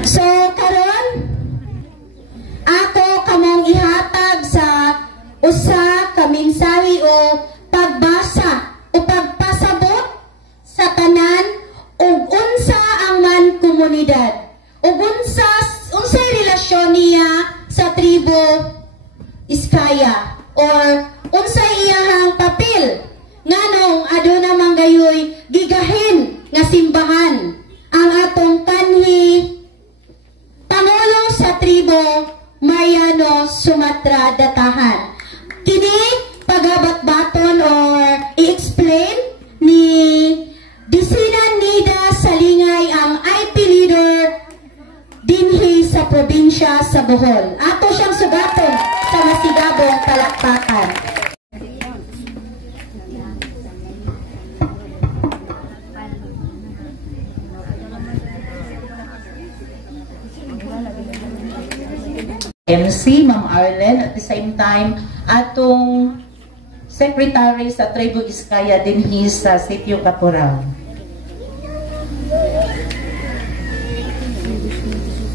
So karon ato kamong ihatag sa usa ka mensahe o pagbasa o pagpasabot sa tanan ug unsa ang man komunidad ug unsay relasyon niya sa tribo Iskaya or unsay iyahang papel nganong aduna manggayoy gigahin nga simbahan ang atong kanhi pangulo sa tribo Mariano Sumatra Datahan. Kini pagabat-baton or i-explain ni Disinan Nida Salingay ang IP leader dinhi sa probinsya sa Bohol. Ato siyang sugaton sa masigabong palakpakan. MC, Ma'am Arlen, at the same time, atong secretary sa Tribo Iskaya dinhi sa Sitio Capurao.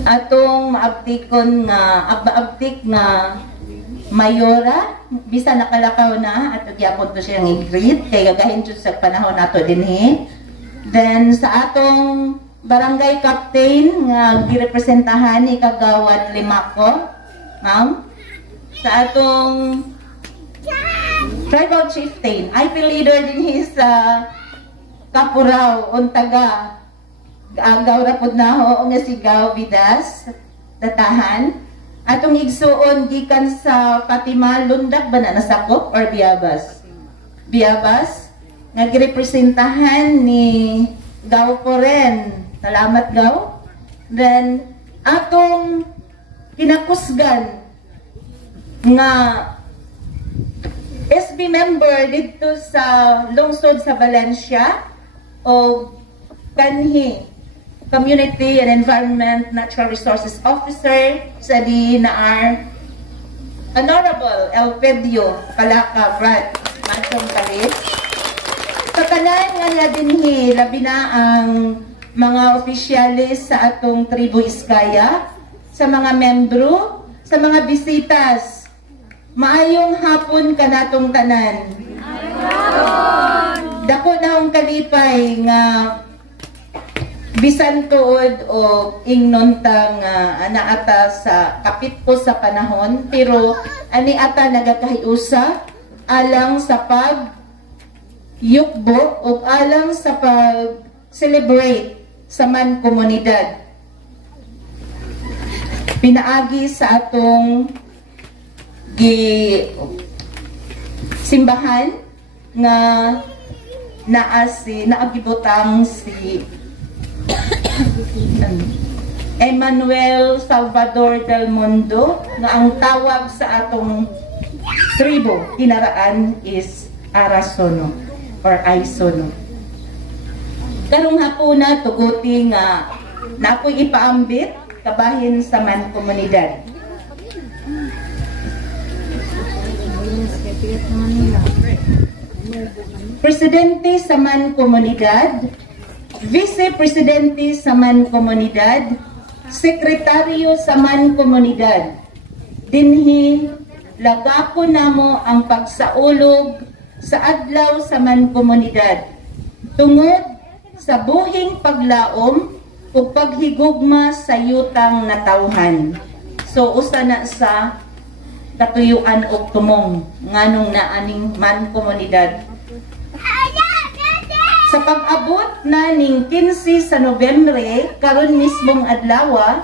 Atong maabtikon nga, abtik nga mayora, bisa nakalakaw na, at gyapon to siyang i-greet, kay gagahin siya sa panahon nato dinhi. Then sa atong barangay captain nga girepresentahan ni Kagawad Limako, ma'am, sa atong tribal chieftain, IP leader din sa Capurao, Untaga, agaw rapod na ho, nga si Gaw Vidas, Datahan, atong igsuon gikan sa Fatima, Lundag ba na nasakop or Biabas? Biabas, nga girepresentahan ni Gaw Poren, salamat Gaw. Then, atong kinakusgan nga SB member dito sa lungsod sa Valencia o kanhi Community and Environment Natural Resources Officer sa DNR Honorable Elpedio Calaca Brad Mantong Paris. Sa kanan nga dinhi labi na ang mga opisyalis sa atong Tribo Iskaya, sa mga membro, sa mga bisitas. Maayong hapon kanatong tanan. Dako na ang kalipay nga bisan tuod o ingnon ta nga anaata sa kapit ko sa panahon, pero ani ata nagakahiusa alang sa pag yukbo o alang sa pag celebrate sa man komunidad. Pinaagi sa atong simbahan nga naagibutang si Emmanuel Salvador del Mundo nga ang tawag sa atong tribo kinaraan is Arasono or Aisono. Karong hapuna tuguti nga nakoy ipaambit kabahin sa man komunidad. Presidente sa man komunidad, Vice Presidente sa man komunidad, Sekretaryo sa man komunidad. Dinhi lagako namo ang pagsaulog sa adlaw sa man komunidad tungod sa buhing paglaom o paghigugma sa yutang natawhan. So usa na sa katuyuan o tumong nganong naaning man komunidad. Sa pag-abot na ning 15 sa Nobyembre, karon mismong adlaw,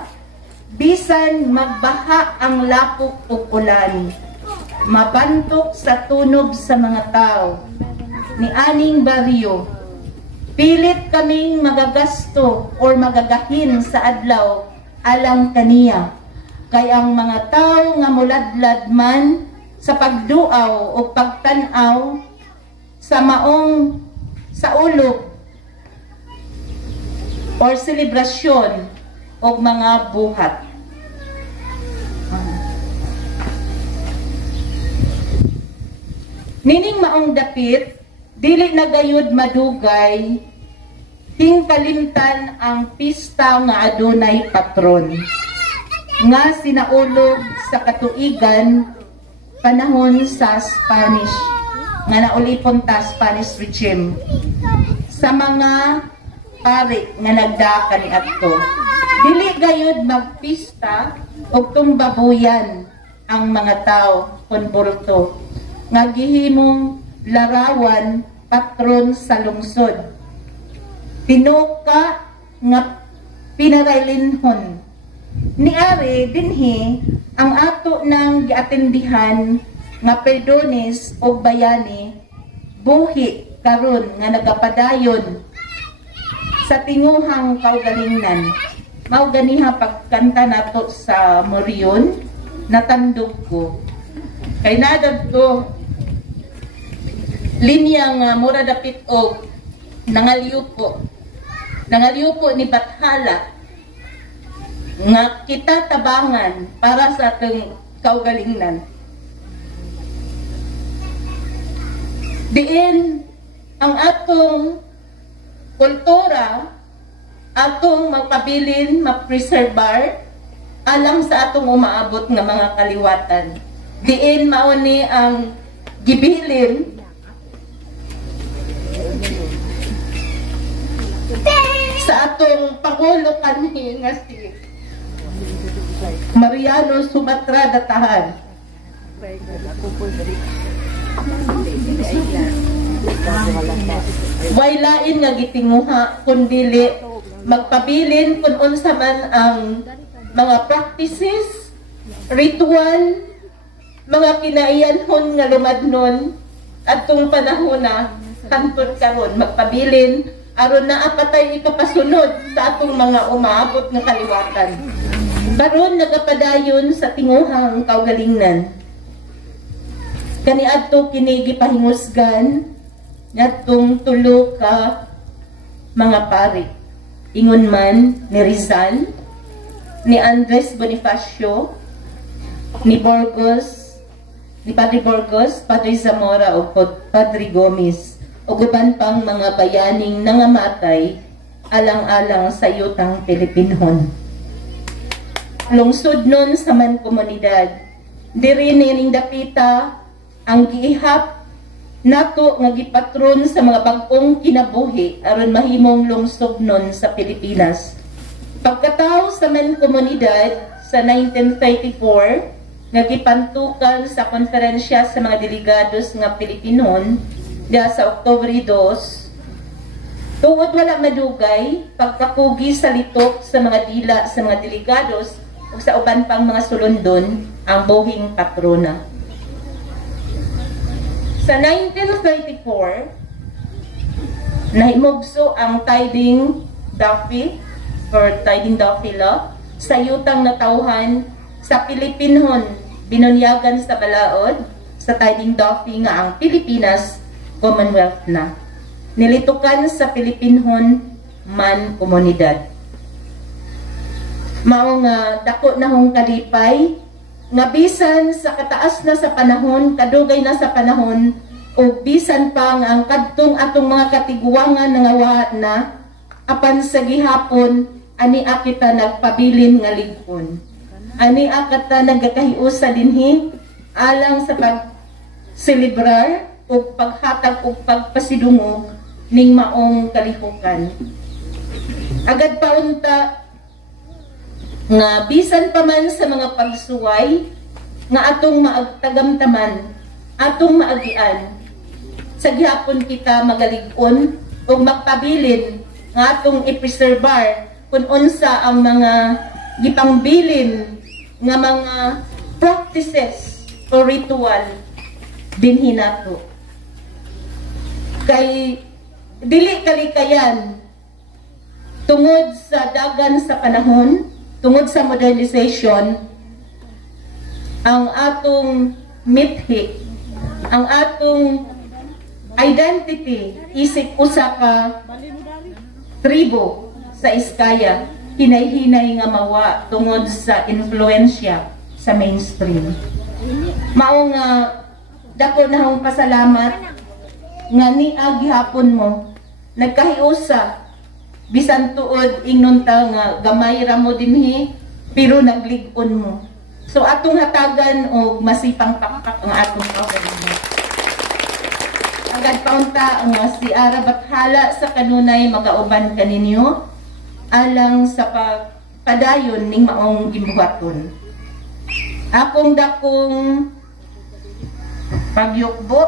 bisan magbaha ang lapok ug ulan, mabantok sa tunog sa mga tao ni aning baryo. Pilit kaming magagasto or magagahin sa adlaw alang kaniya. Kay ang mga tao nga muladlad man sa pagduaw o pagtanaw sa maong sa ulog or selebrasyon o mga buhat. Nining maong dapit, dili na gayud madugay hingkalimtan ang pista nga adunay patron nga sinaulog sa katuigan panahon sa Spanish nga naulipon ta Spanish regime sa mga pari nga nagda kaniadto. Dili gayud magpista og tumbabuyan ang mga tao kon bulto nga gihimong larawan patron sa lungsod. Tinuka nga pinaraylinhon niari dinhi ang ato ng giatendihan nga perdones o bayani buhi karon nga nagapadayon sa tinguhang kaugalingnan. Mao ganiha pagkanta nato sa Morion natandog ko kay nadag ko linya nga mura dapit og nangaliupo ni Bathala nga kita tabangan para sa atong kaugalingnan. Diin ang atong kultura atong magpabilin, mapreserbar alang sa atong umaabot nga mga kaliwatan. Diin mao ni ang gibilin sa atong Pangulo kanhi nga si Mariano Sumatra Datahan. Way lain nga gitinguha kundili magpabilin kun unsa man ang mga practices, ritual, mga kinaiyanhon nga lumadnon adtong panahona hangtod karon magpabilin aron naa patay ikapasunod sa atong mga umaabot nga kaliwatan. Baron nagapadayon sa tinguhang kaugalingnan. Kaniadto kini gipahingusgan ngadtong tulo ka mga pari. Ingon man ni Rizal, ni Andres Bonifacio, ni Burgos, ni Padre Burgos, Padre Zamora o Padre Gomez o guban pang mga bayaning nangamatay alang-alang sa yutang Pilipinhon. Lungsod nun sa man komunidad, diri nining dapita ang giihap nato nga gipatron sa mga bag-ong kinabuhi aron mahimong lungsod nun sa Pilipinas. Pagkatao sa man komunidad sa 1934 nga gipantukan sa konferensya sa mga delegados nga Pilipinon diha sa Oktubre 2, tuod wala madugay pagkakugi sa litok sa mga dila sa mga delegados o sa uban pang mga sulundon ang buhing patrona. Sa 1934, nahimugso ang Tiding Duffy or Tiding Duffy Law sa yutang natauhan sa Pilipinhon binunyagan sa balaod sa Tiding Duffy nga ang Pilipinas Commonwealth na. Nilitukan sa Pilipinhon man komunidad. Mao nga dako na hong kalipay nga bisan sa kataas na sa panahon, kadugay na sa panahon o bisan pa nga ang kadtong atong mga katiguangan nangawa na apan sa gihapon ani kita nagpabilin nga ligpon. Ani akata nagakahiusa dinhi alang sa pag-celebrar o paghatag o pagpasidungog ning maong kalihukan. Agad paunta nga bisan pa man sa mga pagsuway nga atong maagtagamtaman, atong maagian, sa gihapon kita magalig-on o magpabilin nga atong ipreserbar kung unsa ang mga gipangbilin nga mga practices o ritual dinhi nato. Kay dili kalikayan tungod sa dagan sa panahon, tungod sa modernization, ang atong mithi, ang atong identity, isip usa ka tribo sa Iskaya, hinay-hinay nga mawa tungod sa influensya sa mainstream. Mao nga dako na hong pasalamat nga ni gihapon mo nagkahiusa bisan tuod ingnon ta nga gamay ra mo dinhi pero naglig-on mo. So atong hatagan og masipang pakpak ang atong kaugalingon. Agad paunta nga si Ara Bathala sa kanunay magauban kaninyo alang sa padayon ning maong gibuhaton. Akong dakong pagyukbo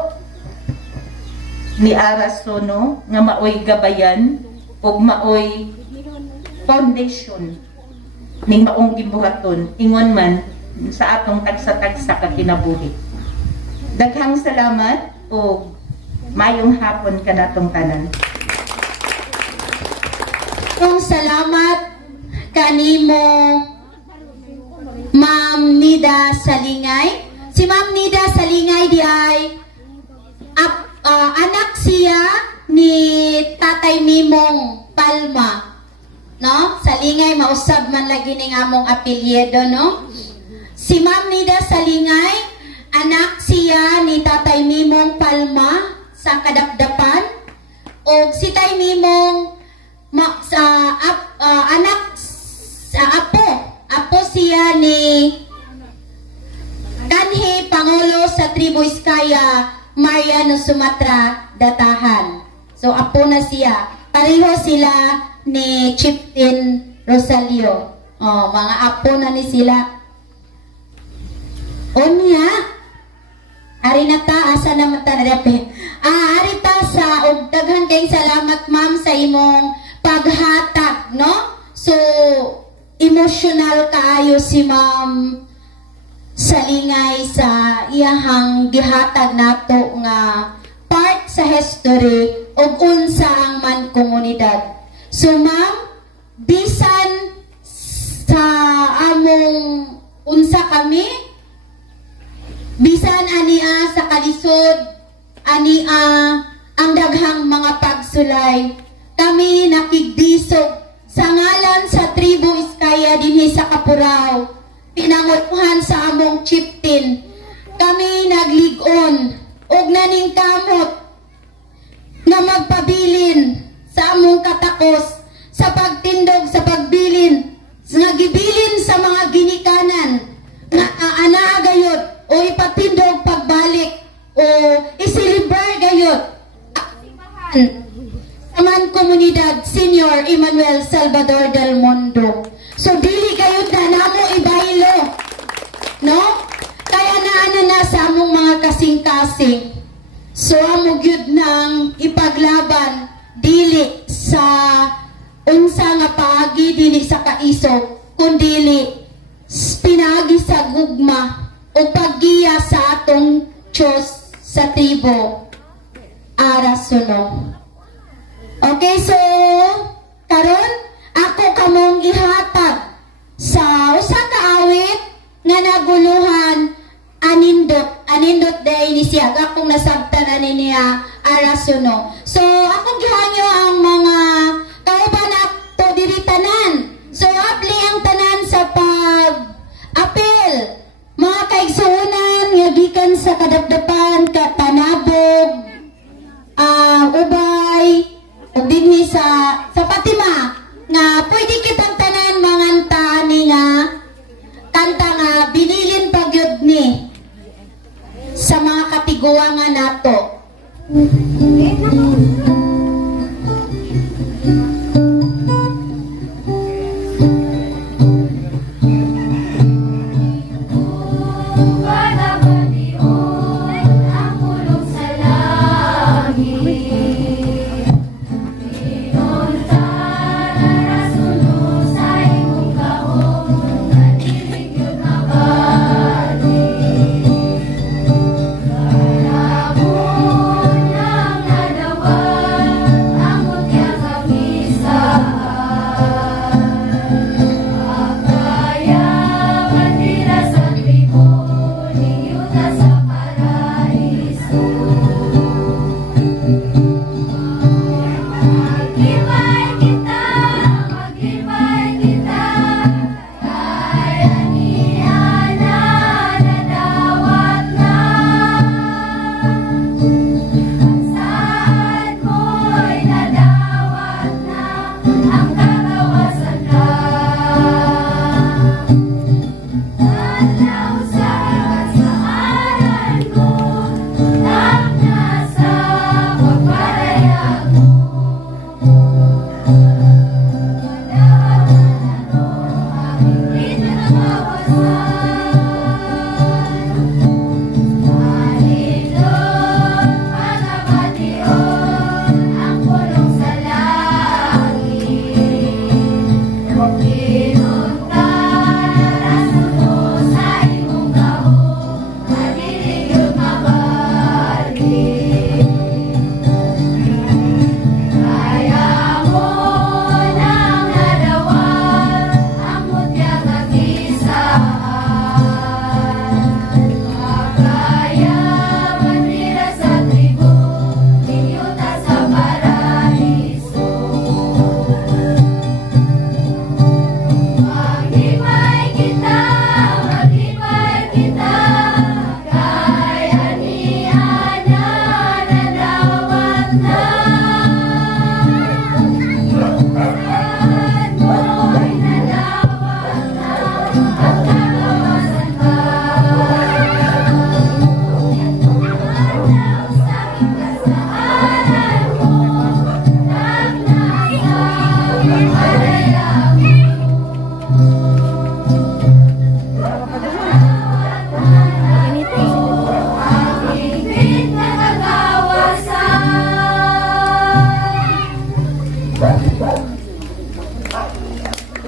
ni Ara Sono nga maoy gabayan ug maoy foundation ning maong gibuhaton ingon man sa atong tagsa-tagsa ka kinabuhi. Daghang salamat ug mayong hapon kanatong tanan. Kung salamat kanimo Ma'am Nida Salingay. Si Ma'am Nida Salingay di ay anak siya ni Tatay Mimong Palma. No? Salingay mausab man lagi ning among apelyido, no? Si Ma'am Nida Salingay, anak siya ni Tatay Mimong Palma sa Kadapdapan. O si Tay Mimong anak sa apo siya ni kanhi Pangulo sa Tribu Iskaya, Mariano Sumatra Datahan. So apo na siya. Pareho sila ni Chieftain Rosalio. Mga apo na ni sila. Unya, ari na ta, asa naman ta na dapat. Ari ta sa og daghan kayong salamat ma'am sa imong paghatag, no? So, emotional kaayo si Ma'am Salingay sa iyahang gihatag nato nga part sa history ug unsa ang man komunidad. So ma'am, bisan sa among unsa kami, bisan ania sa kalisod, ania ang daghang mga pagsulay, kami nakigdisog sa ngalan sa Tribu Iskaya dinhi sa Kapuraw, pinangutuhan sa among chieftain, kami naglig-on og naningkamot na magpabilin sa among katakos sa pagtindog sa pagbilin nga gibilin sa mga ginikanan nga ana gayud o ipatindog pagbalik o isilibrar gayud Taman Komunidad Senior Emmanuel Salvador del Mundo. So dili kayo na namo ibaylo, no? Kaya naana na sa among mga kasing-kasing. So amo gyud nang ipaglaban dili sa unsa nga paagi dili sa kaisog, kundili pinagi sa gugma o paggiya sa atong Diyos sa tribo Ara Sono. Okay, so karon ako kamong ihatag sa usa ka awit nga naguluhan anindot day ni siya akong nasabtan ani niya Ara Sono. So akong gihanyo ang mga kauban ato diri tanan. So apli ang tanan sa pag-apel mga kaigsuonan nga gikan sa Kadapdapan, Katanabog, Ubay, ug dinhi sa Fatima nga pwede kitang tanan manganta ni nga kanta nga binilin pagyud ni sa mga katiguangan nato.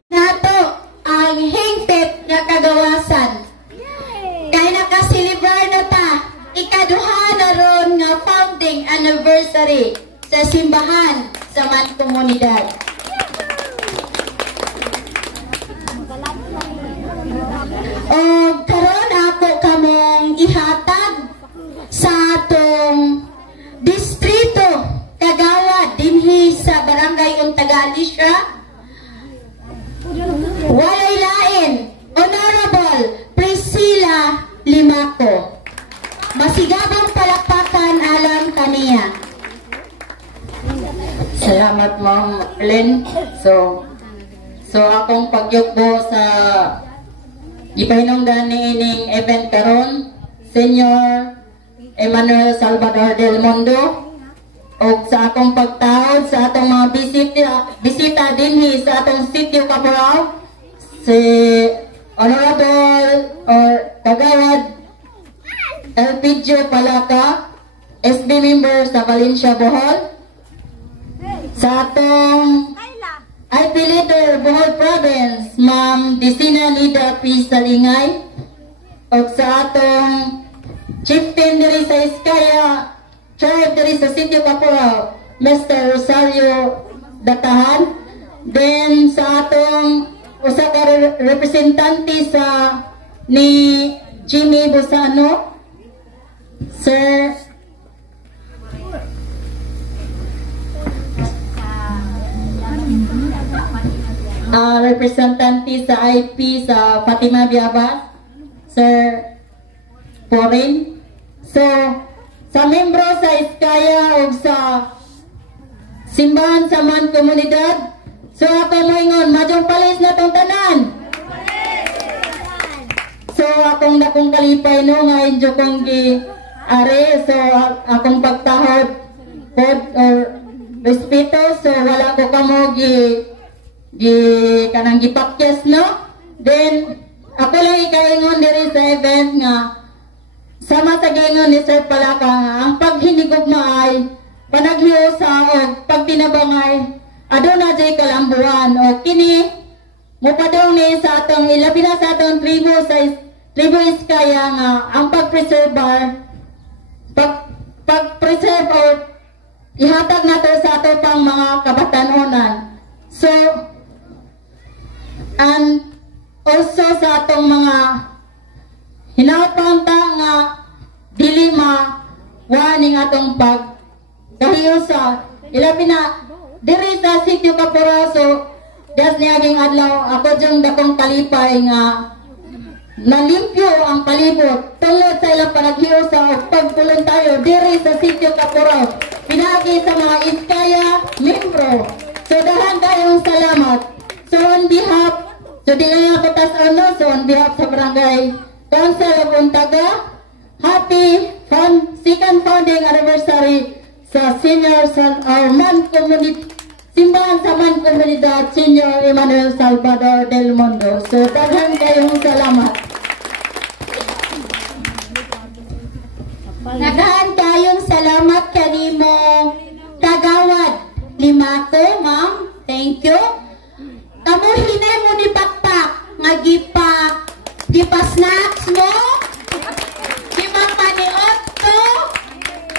Nato ang hingpit nga kagawasan. Kay nakasilibrar na ta, ikaduha na ron nga founding anniversary sa simbahan sa man komunidad. O karon ako kamong ihatag sa atong distrito Kagawad dinhi sa barangay Untaga Alicia. Walay lain, Honorable Priscilla Limaco. Masigabang palakpakan alam kaniya. Salamat Ma'am Len. So akong pagyugbo sa ipahinungdan ni ining event karon, Senior Emmanuel Salvador del Mundo, o sa akong pagtawad sa atong mga bisita dinhi sa atong sitio Caporao, si Honorable or Kagawad Elpidio Palaca, SB member sa Valencia, Bohol, sa atong IP leader Bohol Province, Ma'am Disina Nida P. Salingay, o sa atong chieftain diri sa Iskaya tribe diri sa Sitio Caporao, Mr. Rosario Datahan. Then sa atong usa ka representante sa ni Jimmy Busano, Sir representante sa IP sa Fatima Biabas, Sir Porin. So sa membro sa Iskaya o sa simbahan sa man komunidad, so ako moingon majong palis na tong tanan. So akong dakong kalipay no nga injo kong gi are, so akong pagtahod pod or respeto, so wala ko kamo gi kanang gipakyas no. Then ako lang ikaingon diri sa event nga sama sa gingon ni Sir Palaca, ang paghinigugma ay panaghiusa o pagtinabangay aduna jay kalambuan o kini mupadong ni sa atong ilabi na sa atong tribo Iskaya nga ang pag-preserve o ihatag nato sa ato pang mga kabatanunan. So and also sa atong mga hinapanta nga dili waning atong pagkahiusa ilabi na diri sa Sitio Caporao. So das niaging adlaw ako jung dakong kalipay nga nalimpyo ang palibot tungod sa ilang panaghiusa o pagboluntaryo diri sa Sitio Caporao pinagi sa mga Iskaya membro So dahan kayong salamat. So on behalf, so di nga ako tas-ano, so on behalf sa Barangay Council of Untaga, happy second founding anniversary sa Senior Man Community, Simbahan sa Man Comunidad Senior Emmanuel Salvador del Mundo. So dahan kayong salamat. Naghaan kayong salamat kanimo kagawad Limako, ma'am. Thank you. Kamu hinay mo ni Pakpak nga gipa snacks mo. Gipa paniot to.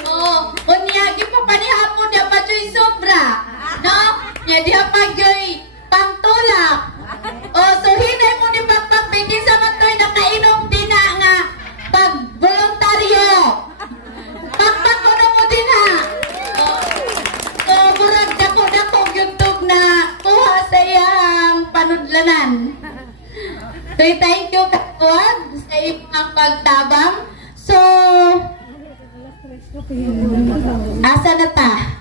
Oh, unya gipa panihapon da pa joy sobra. No? Nya diha pa joy pangtulak. Oh, so hinay mo ni Pakpak bigin sa matoy nakainom din nga pag voluntaryo. Pakpak ko na mo din ha. So, murag dako-dako YouTube na kuha sa iyang panudlanan. So, thank you kakuan sa iyang pagtabang. So, asa na ta?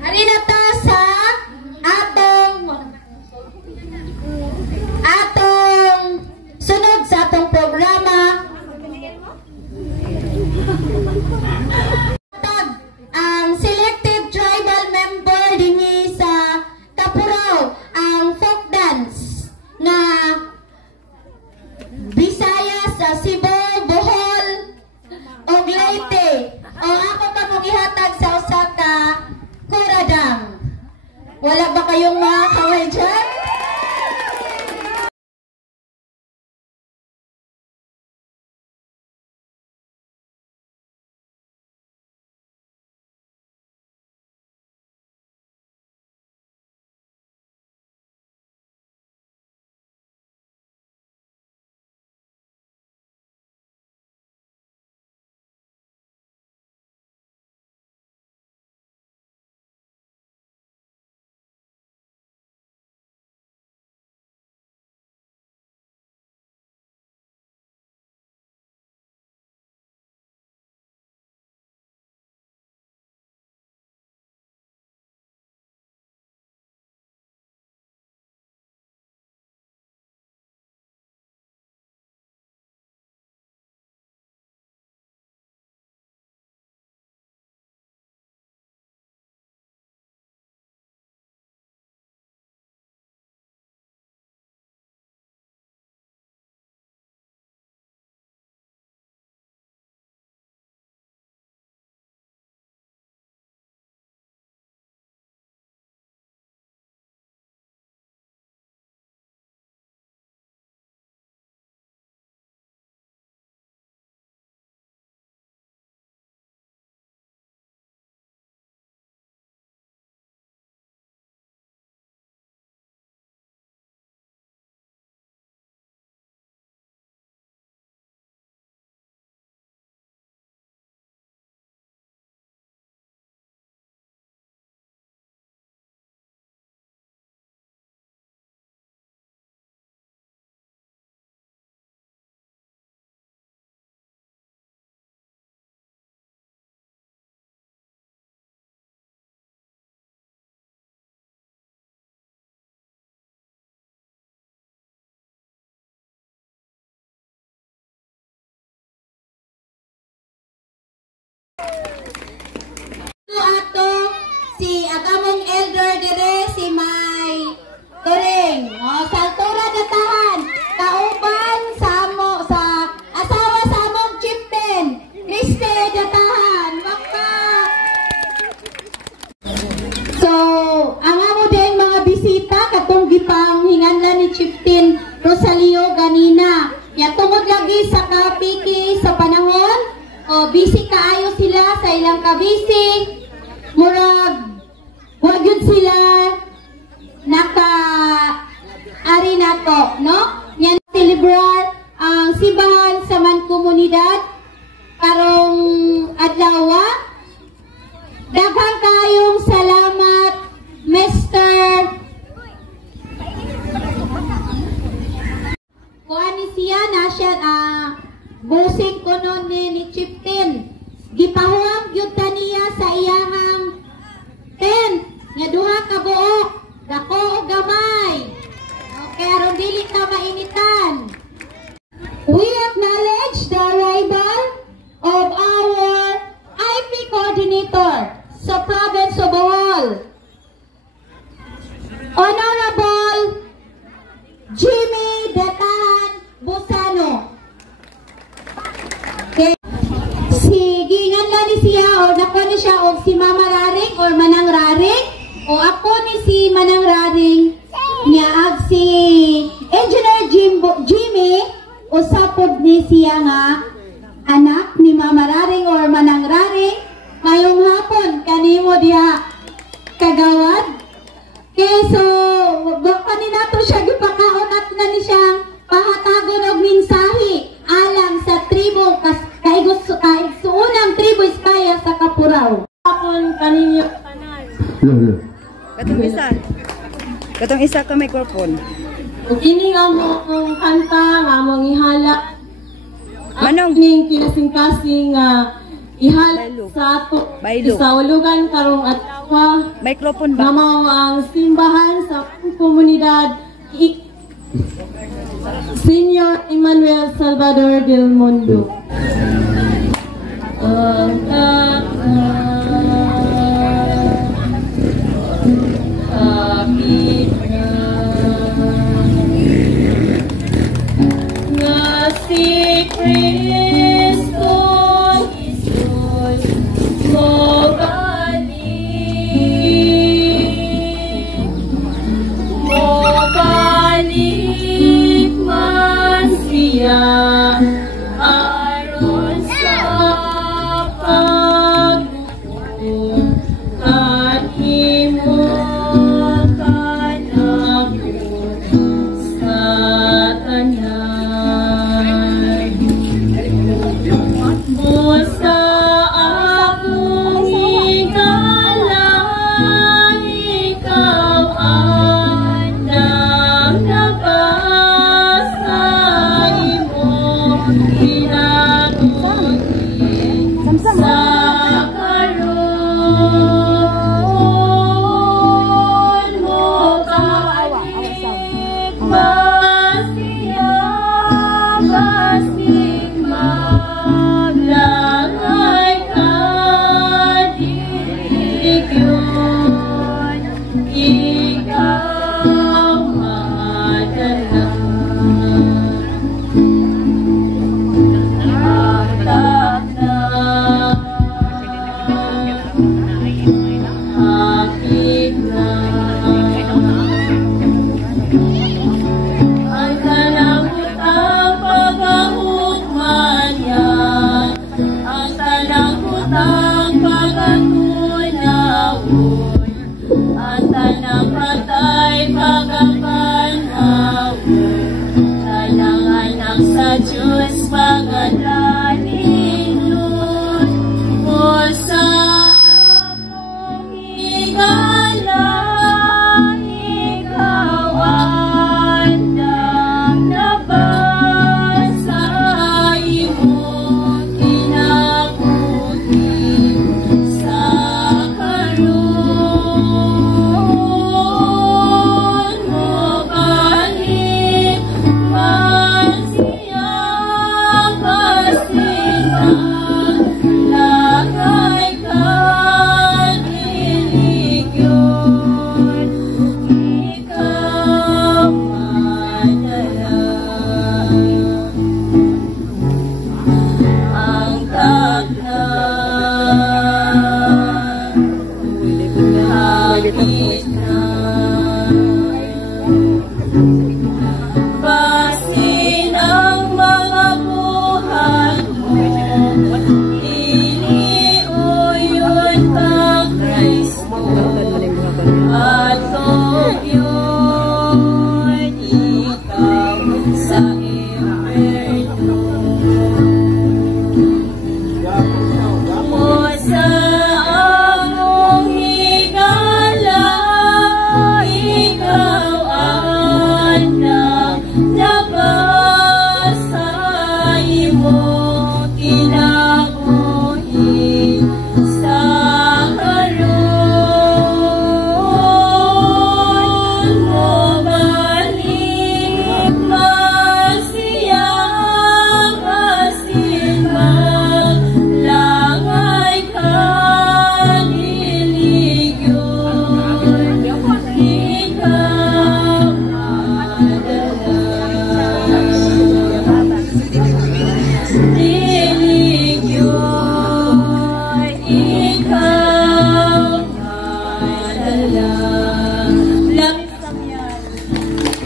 Ari na ta sa atong sunod sa atong programa. Ang selected tribal member dinhi sa Kapuraw, ang folk dance na Visayas, sa Cebu, Bohol, og Leyte. O ako pa magihatag sa usa ka kuradang. Wala ba kayong mga kaway dyan? Ato si agamong elder dire si May Turing. Sa altura datahan kauban sa asawa sa among chieftain Kriste datahan maka. So ang amo din mga bisita katong gipang hinganlan ni chieftain Rosalio ganina. Ya tungod lagi sa kapiki sa panahon o busy kaayo sila sa ilang kabisi. Murag wagyud sila naka-ari nato, no? Yan celebrar ang simbahan sa Man Comunidad karong adlaw. Daghang kayong salamat, Mr. Kuan ni siya na siya busing kuno ni chieftain. Gipahuwag gyud niya sa iyahang tent nga duha ka buok gamay. Okay, aron dili ka mainitan. We acknowledge the arrival of our IP coordinator sa province of Bohol, Honorable Jimmy Datahan Busano. Okay. Sige, nga ni siya o nako ni siya o si Mama Raring or Manang Raring o ako ni si Manang Raring niya ag si Engineer Jimmy o sapod ni siya nga anak ni Mama Raring or Manang Raring ngayong hapon kanimo diha kagawad. Okay, so baka ni nato siya gipakaon at na ni siyang pahatagon og mensahe alang sa tribo kaigsuunang tribo Ispaya sa Kapuraw. Hapon kaninyo tanan. Katong isa ka microphone. Ug ini nga mong kanta nga mong ihala. Manong Ning kinasing-kasing ihala sa ato sa ulugan karong adlaw. microphone ba? Mamaw ang simbahan sa komunidad Senior Emmanuel Salvador del Mundo.